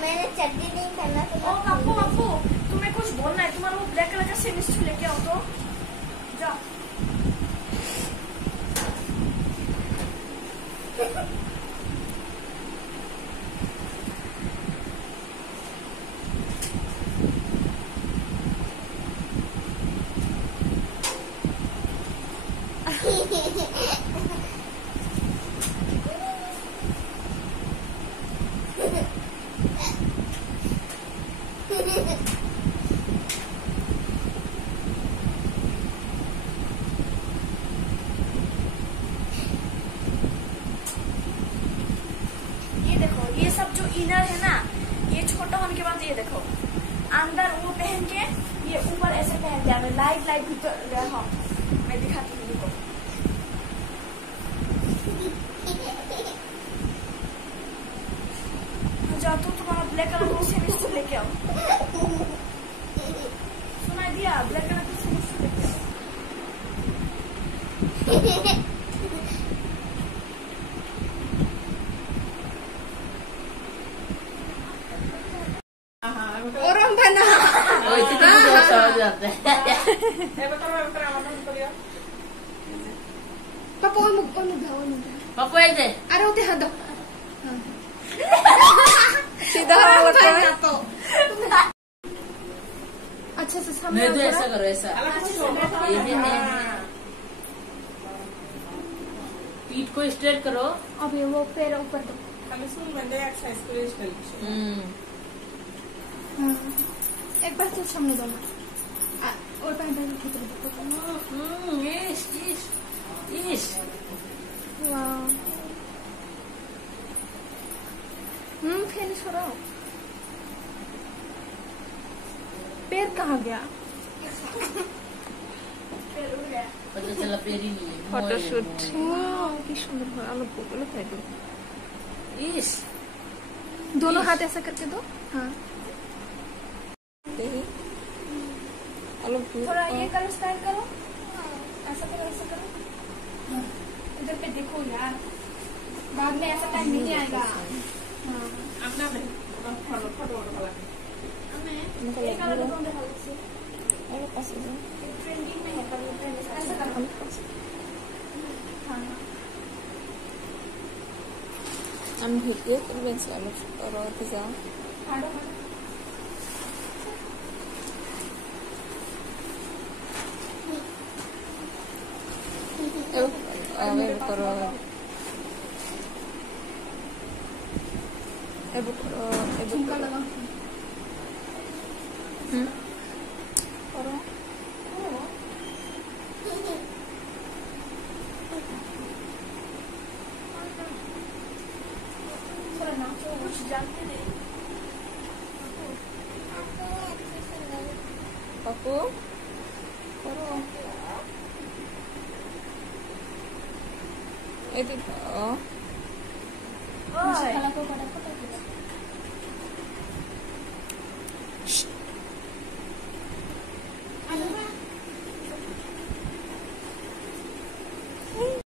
मैंने चड्डी नहीं पहना तो। ओ पप्पू पप्पू तुम्हें कुछ बोलना है, तुम्हारा वो ब्लैक कलर का सेमिस लेके आओ तो जाओ। ये देखो, ये सब जो इनर है ना, ये छोटा होने के बाद ये देखो अंदर वो पहन के ये ऊपर ऐसे पहन दिया। मैं लाइट लाइट भीतर हाँ मैं दिखाती हूँ देखो। जाओ तो तुम्हारा ब्लैक कलर का सेमिस लेके आओ। सुनाई दिया? ब्लैक कलर का सेमिस लेके आओ। orang mana? Oh itu kan dosa जाते हैं। Papa kamu gawa nih. पापा ये दे। Ada udah ada. सीधा हालत है तो। अच्छा से सामने नहीं तो ऐसा करो ऐसा। ये भी नहीं। पीठ को स्ट्रेट करो। अभी वो पैर ऊपर तो। एक बार तो सामने दोनों और पैर इस वाह फिनिश हो रहा हो। पैर कहाँ गया? पता चला पेरी नहीं है। फोटोशूट की सुंदर है। अलग बोलो फेंको। इस दोनों हाथ ऐसा करके दो। हाँ अलग थोड़ा ये करो, स्टाइल करो, ऐसा करो, ऐसा करो। इधर पे देखो यार, बाद में ऐसा टाइम नहीं आएगा। अपना फोटो ट्रेंडिंग में है पर ऐसा करो। Am higit ben selalu orang tiga. Awer karo. Ebu karo. Karo. कुछ जानते नहीं। Papu. Karo. Itu oh. ओए कला को